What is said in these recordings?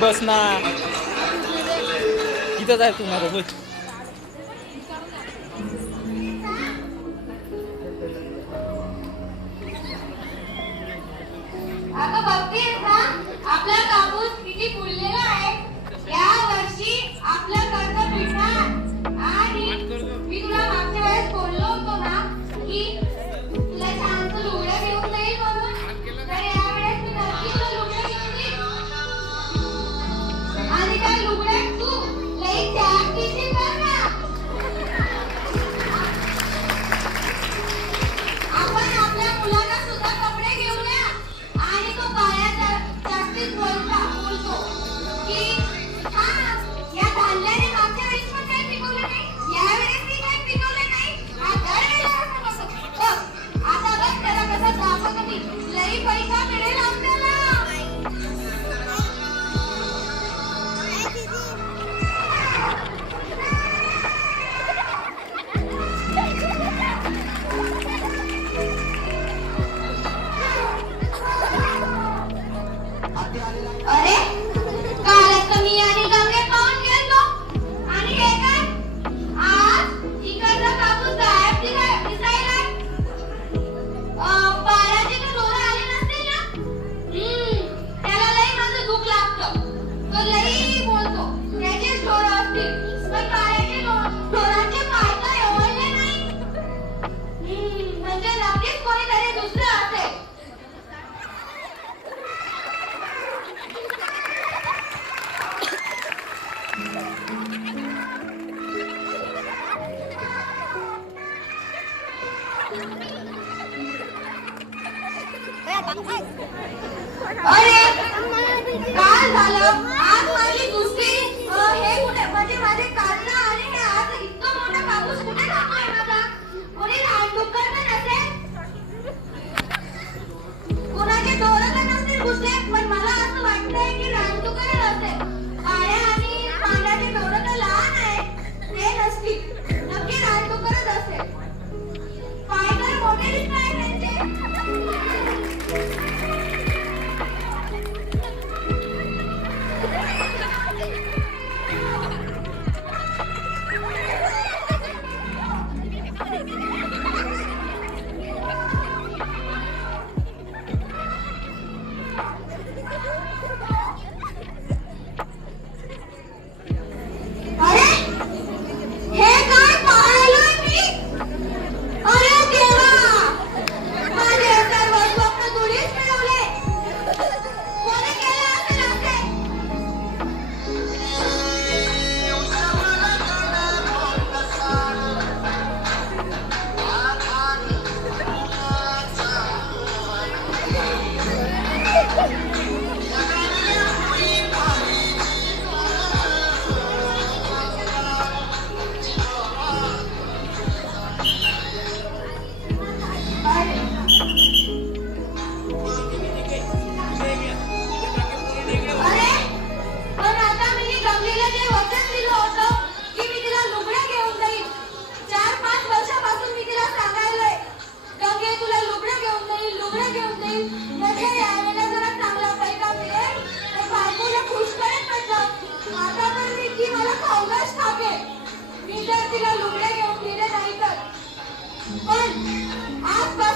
बस ना. इथंच जाय तुम्हाला बस आपला कापूस किती फुललेला आहे. या वर्षी आपला कर्ज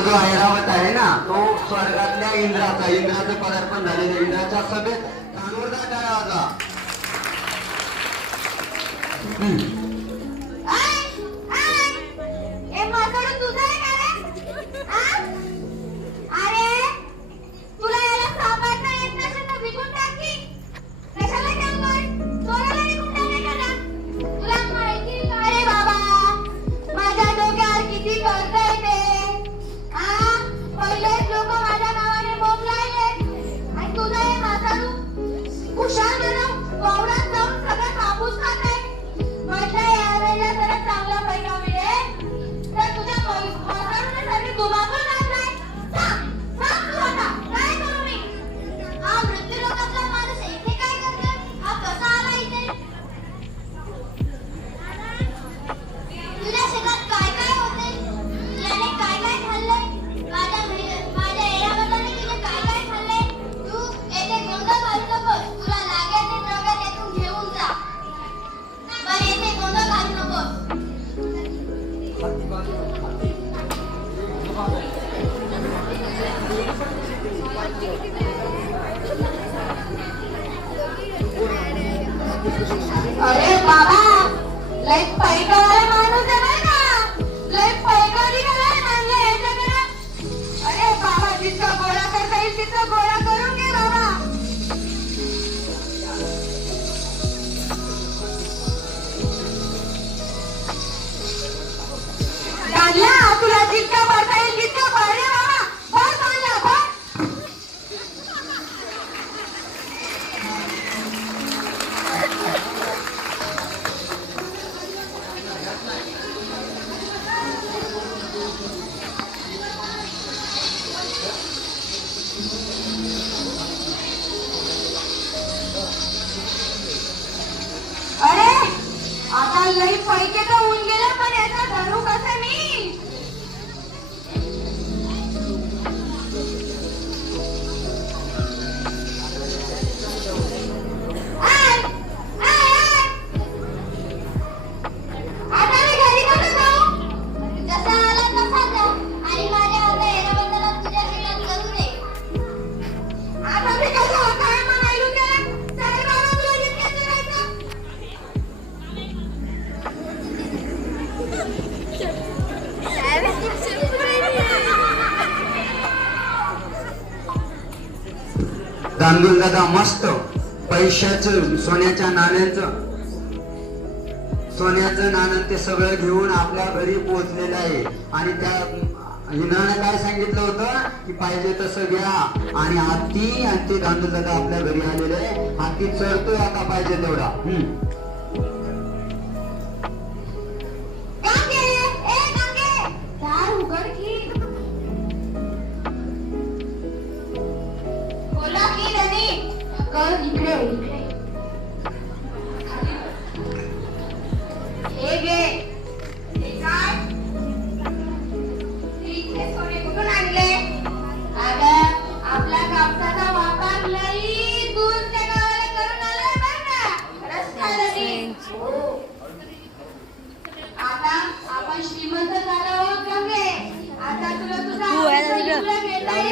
जो ऐरावत आहे ना तो स्वर्गातल्या इंद्राचा इंद्राचं पदार्पण झालेला इंद्राच्या सभेत খড়িকে তো तांदूळ दादा मस्त. पैशाच सोन्याच्या नाण्याच. सोन्याचं नाणं ते सगळं घेऊन आपल्या घरी पोहोचलेलं आहे. आणि त्या इंद्राने काय सांगितलं होतं? की पाहिजे तसं घ्या. आणि हत्ती आणि ते तांदूळ दादा आपल्या घरी आलेलं आहे. हत्ती चढतोय आता पाहिजे तेवढा.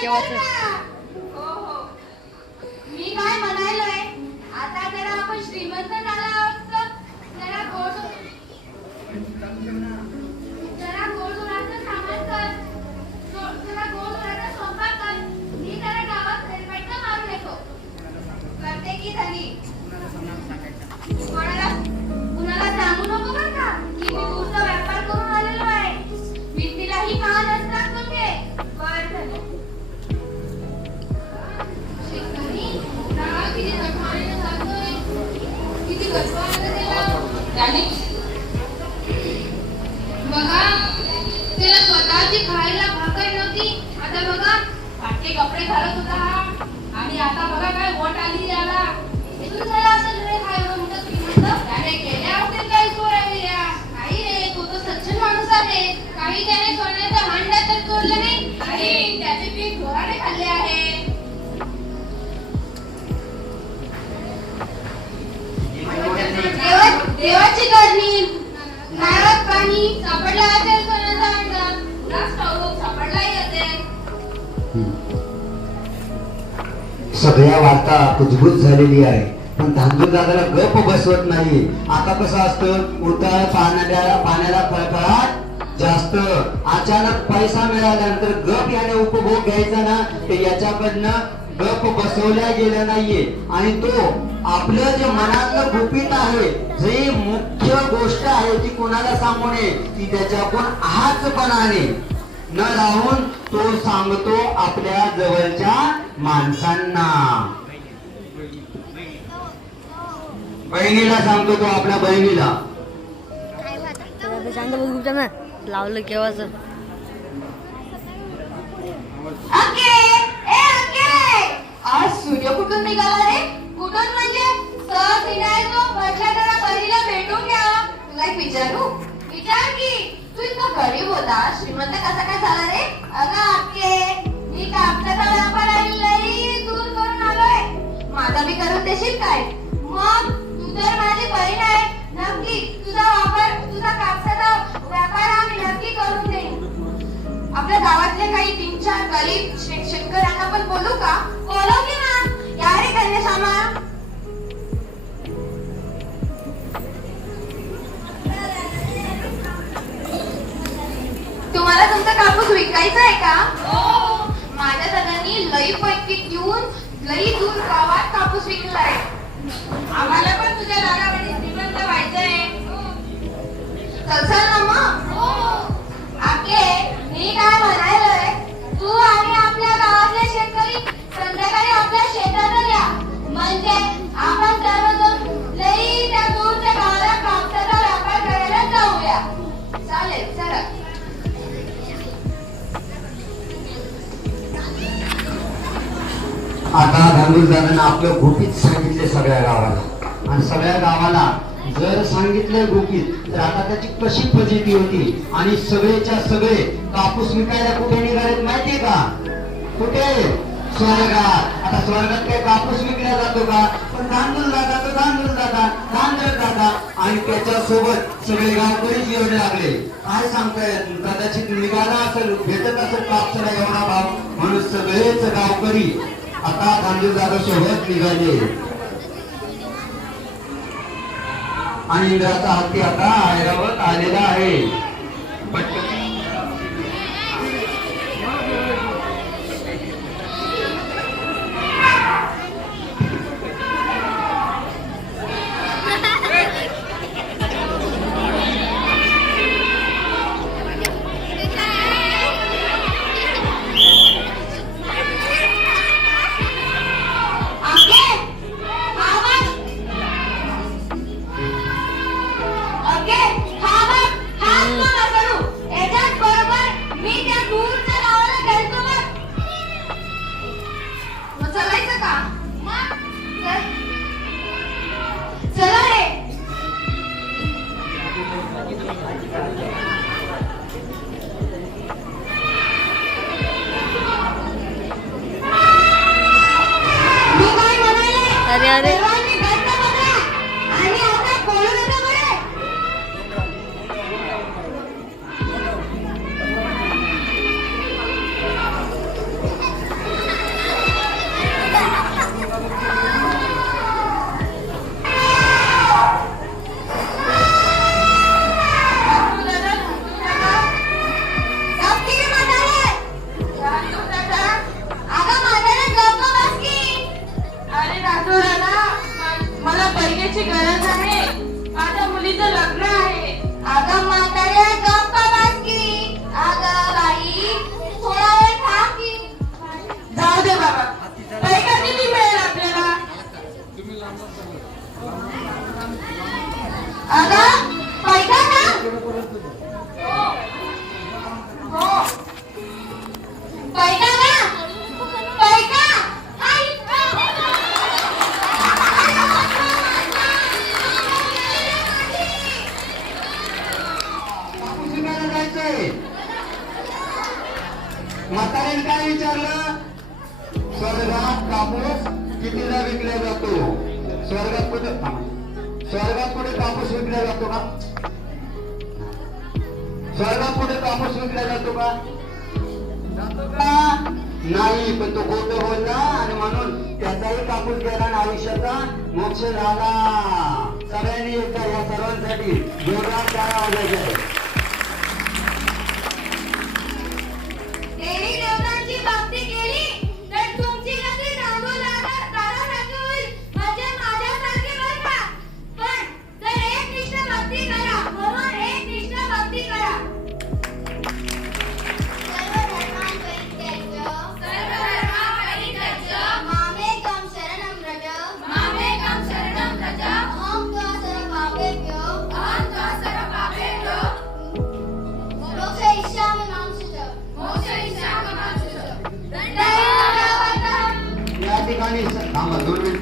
给我吃。सगळ्या वार्ता कुजबूज झालेली आहे. पण धांदूर दादाला गप बसवत नाही. आता कसं असतं? उताळ पाण्याला पाण्याला फळफळाट जास्त. अचानक पैसा मिळाल्यानंतर गप याने उपभोग घ्यायचा ना? ते याच्याकडनं गप बसवल्या गेला नाहीये. आणि तो आपलं जे मनातलं गुपित आहे जे मुख्य गोष्ट आहे ती कोणाला सांगू नये ती त्याच्याकडून आहातपणाने न राहून तो सांगतो आपल्या जवळच्या माणसांना. बहिणीला सांगतो तो आपल्या बहिणीला. लावलं केव्हाच? आज सूर्य कुठून निघाला रे? कुठून म्हणजे? सहज निघायचो म्हटलं जरा बहिणीला भेटून घ्यावा तुला एक विचारू? विचार की तू इतका गरीब होता श्रीमंत कसा काय झाला रे? अगं अक्के मी कापसाचा व्यापार आणि लई दूर करून आलोय. माझा मी करून देशील काय? मग तू तर माझी बहीण आहे. नक्की तुझा वापर तुझा कापसाचा व्यापार हा नक्की करून देईन. आपल्या गावातले काही तीन चार गरीब शेतकऱ्यांना पण बोलू का? बोलव की ना. या रे कन्याश्यामा तुम्हाला तुमचा कापूस विकायचा आहे का? हो. माझ्या दादांनी लई पैकी देऊन लई दूर गावात कापूस विकलाय. आम्हाला पण तुझ्या दादामध्ये श्रीमंत व्हायचंय. चल चल ना मग. हो. आके मी काय म्हणायलोय? तू आणि आपल्या गावातले शेतकरी संध्याकाळी आपल्या शेतात या. म्हणजे आपण सर्वजण लई त्या दूरच्या गावाला कापसाचा व्यापार करायला जाऊया. चालेल चला. आता धांदूरदारांना आपलं घोटीत सांगितले सगळ्या गावाला. आणि सगळ्या गावाला जर सांगितलं गोपीत तर आता त्याची कशी फजिती होती? आणि सगळेच्या सगळे कापूस विकायला कुठे निघालेत माहितीये का? कुठे? स्वर्गात. आता स्वर्गात काय कापूस विकला जातो का? पण तांदूळ जाता तो तांदूळ जाता तांदळ जाता. आणि त्याच्या सोबत सगळे गावकरीच येऊ लागले. काय सांगताय कदाचित निघाला असेल भेटत असेल कापसाला एवढा भाव. म्हणून सगळेच गावकरी आता गांधीदादा सोबत निघाले. आणि इंद्राचा हत्ती आता ऐरावत आलेला आहे. विकला जातो. स्वर्गात कुठे स्वर्गात कुठे कापूस विकला जातो का? स्वर्गात कुठे कापूस विकला जातो का? नाही पण तो गोट बोलला आणि म्हणून त्याचाही कापूस गेला आणि आयुष्याचा मोक्ष झाला. सगळ्यांनी एकदा या सर्वांसाठी जोरदार टाळा वाजायचा आहे.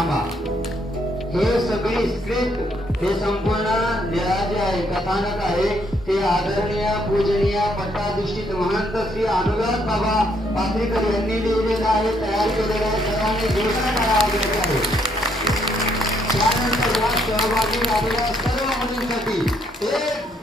थांबा हे सगळी स्क्रिप्ट हे संपूर्ण जे आहे कथानक आहे. ते आदरणीय पूजनीय पट्टाधिष्ठित महंत श्री अनुराग बाबा पात्रीकर यांनी लिहिलेलं आहे तयार केलेलं आहे सर्वांनी घोषणा करावी आहे. त्यानंतर या सहभागी झालेल्या सर्व मुलींसाठी एक